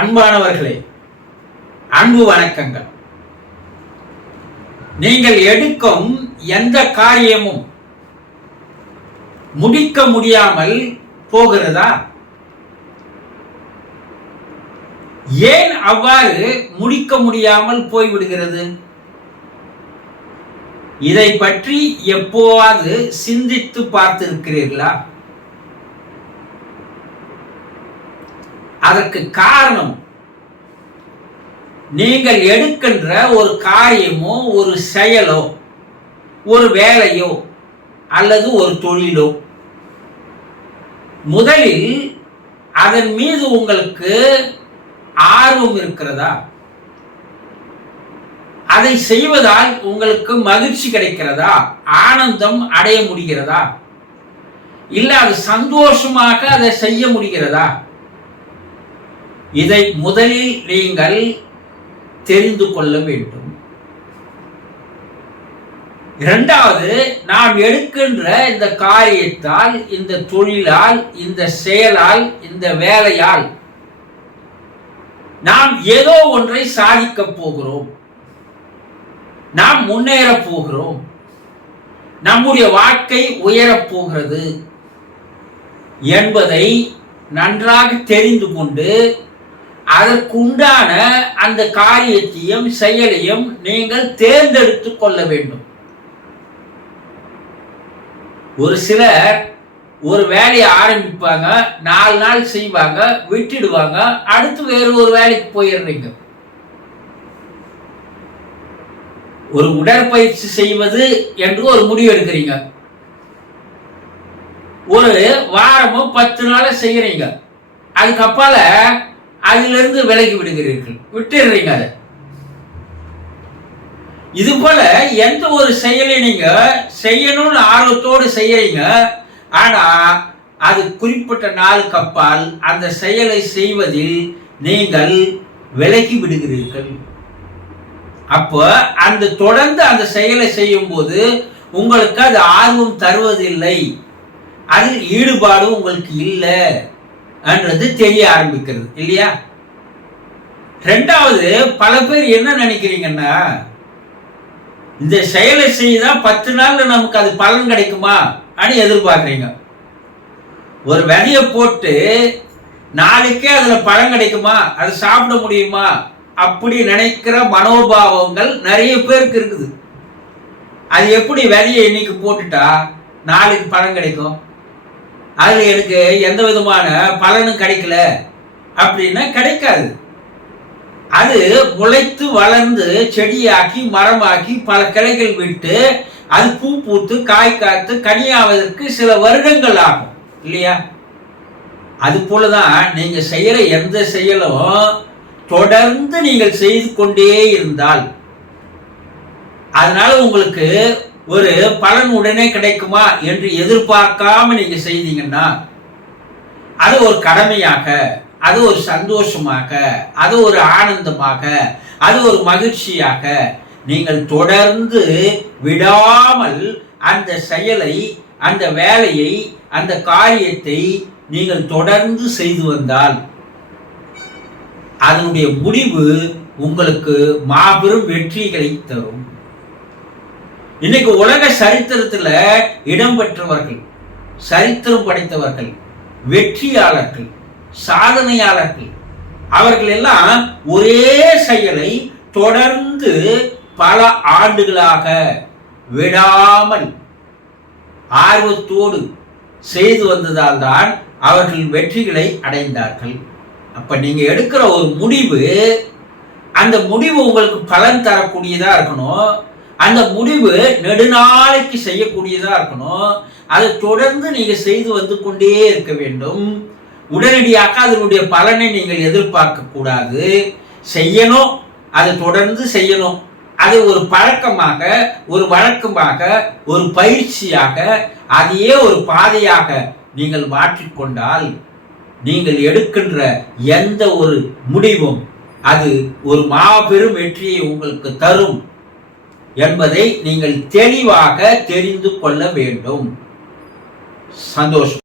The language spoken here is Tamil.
அன்பானவர்களே அன்பு வணக்கங்கள். நீங்கள் எடுக்கும் எந்த காரியமும் முடிக்க முடியாமல் போகிறதா? ஏன் அவ்வாறு முடிக்க முடியாமல் போய்விடுகிறது? இதை பற்றி எப்போவாது சிந்தித்து பார்த்திருக்கிறீர்களா? அதற்கு காரணம் நீங்கள் எடுக்கின்ற ஒரு காரியமோ ஒரு செயலோ ஒரு வேலையோ அல்லது ஒரு தொழிலோ முதலில் அதன் மீது உங்களுக்கு ஆர்வம் இருக்கிறதா? அதை செய்வதால் உங்களுக்கு மகிழ்ச்சி கிடைக்கிறதா? ஆனந்தம் அடைய முடிகிறதா? இல்ல அது சந்தோஷமாக அதை செய்ய முடிகிறதா? இதை முதலில் நீங்கள் தெரிந்து கொள்ள வேண்டும். இரண்டாவது நாம் எடுக்கின்ற இந்த காரியத்தால் இந்த தொழிலால் இந்த செயலால் இந்த வேலையால் நாம் ஏதோ ஒன்றை சாதிக்க போகிறோம். நாம் முன்னேற போகிறோம். நம்முடைய வாழ்க்கை உயரப் போகிறது என்பதை நன்றாக தெரிந்து கொண்டு அதற்குண்டான அந்த காரியத்தையும் செயலையும் நீங்கள் தேர்ந்தெடுத்து கொள்ள வேண்டும். ஒரு சிலர் ஒரு வேலையை ஆரம்பிப்பாங்க நாலு நாள் செய்வாங்க விட்டுடுவாங்க அடுத்து வேறு ஒரு வேலைக்கு போயிடுறீங்க. ஒரு உடற்பயிற்சி செய்வது என்று ஒரு முடிவு எடுக்கிறீங்க. ஒரு வாரமும் பத்து நாள செய்யறீங்க. அதுக்கப்பால அதிலிருந்து விலகி விடுகிறீர்கள். விட்டுடுறீங்க அதை. இது போல எந்த ஒரு செயலை நீங்க செய்யணும்னு ஆர்வத்தோடு செய்யறீங்க ஆனா அது குறிப்பிட்ட நாளுக்கு அப்பால் அந்த செயலை செய்வதில் நீங்கள் விலகி விடுகிறீர்கள். அப்போ அந்த தொடர்ந்து அந்த செயலை செய்யும் போது உங்களுக்கு அது ஆர்வம் தருவதில்லை. அதில் ஈடுபாடு உங்களுக்கு இல்லை. என்றது தெரிய ஆரம்பிக்கிறது. இல்லையா? ரெண்டாவது பல பேர் என்ன நினைக்கிறீங்கன்னா இந்த செயலை செய்தா பத்து நாள்ல நமக்கு அது பலன் கிடைக்குமா அப்படின்னு எதிர்பார்க்குறீங்க. ஒரு விதையை போட்டு நாளைக்கே அதில் பழம் கிடைக்குமா? அது சாப்பிட முடியுமா? அப்படி நினைக்கிற மனோபாவங்கள் நிறைய பேருக்கு இருக்குது. அது எப்படி விதையை இன்னைக்கு போட்டுட்டா நாளைக்கு பழம் கிடைக்கும்? அதில் எனக்கு எந்த விதமான பலனும் கிடைக்கல அப்படின்னா கிடைக்காது. அது முளைத்து வளர்ந்து செடியாக்கி மரமாக்கி பல கிளைகள் விட்டு அது பூ பூத்து காய் காத்து கனியாவதற்கு சில வருடங்கள் ஆகும். இல்லையா? அது போலதான் நீங்க செய்யற எந்த செயலும் தொடர்ந்து நீங்கள் செய்து கொண்டே இருந்தால். அதனால உங்களுக்கு ஒரு பலன் உடனே கிடைக்குமா என்று எதிர்பார்க்காம நீங்க செய்தீங்கன்னா அது ஒரு கடமையாக அது ஒரு சந்தோஷமாக அது ஒரு ஆனந்தமாக அது ஒரு மகிழ்ச்சியாக நீங்கள் தொடர்ந்து விடாமல் அந்த செயலை அந்த வேலையை அந்த காரியத்தை நீங்கள் தொடர்ந்து செய்து வந்தால் அதனுடைய முடிவு உங்களுக்கு மாபெரும் வெற்றிகளை தரும். இன்னைக்கு உலக சரித்திரத்தில் இடம்பெற்றவர்கள் சரித்திரம் படைத்தவர்கள் வெற்றியாளர்கள் சாதனையாளர்கள். அவர்கள் எல்லாம் ஒரே செயலை தொடர்ந்து பல ஆண்டுகளாக விடாமல் ஆர்வத்தோடு செய்து வந்ததால் தான் அவர்கள் வெற்றிகளை அடைந்தார்கள். அப்ப நீங்க எடுக்கிற ஒரு முடிவு அந்த முடிவு உங்களுக்கு பலன் தரக்கூடியதா இருக்கணும். அந்த முடிவு நெடுநாளைக்கு செய்யக்கூடியதா இருக்கணும். அதை தொடர்ந்து நீங்க செய்து வந்து கொண்டே இருக்க வேண்டும். உடனடியாக அதனுடைய பலனை நீங்கள் எதிர்பார்க்க கூடாது. செய்யணும் அதை தொடர்ந்து செய்யணும். அதை ஒரு பழக்கமாக ஒரு வழக்கமாக ஒரு பயிற்சியாக அதையே ஒரு பாதையாக நீங்கள் மாற்றிக்கொண்டால் நீங்கள் எடுக்கின்ற எந்த ஒரு முடிவும் அது ஒரு மாபெரும் வெற்றியை உங்களுக்கு தரும் என்பதை நீங்கள் தெளிவாக தெரிந்து கொள்ள வேண்டும். சந்தோஷம்.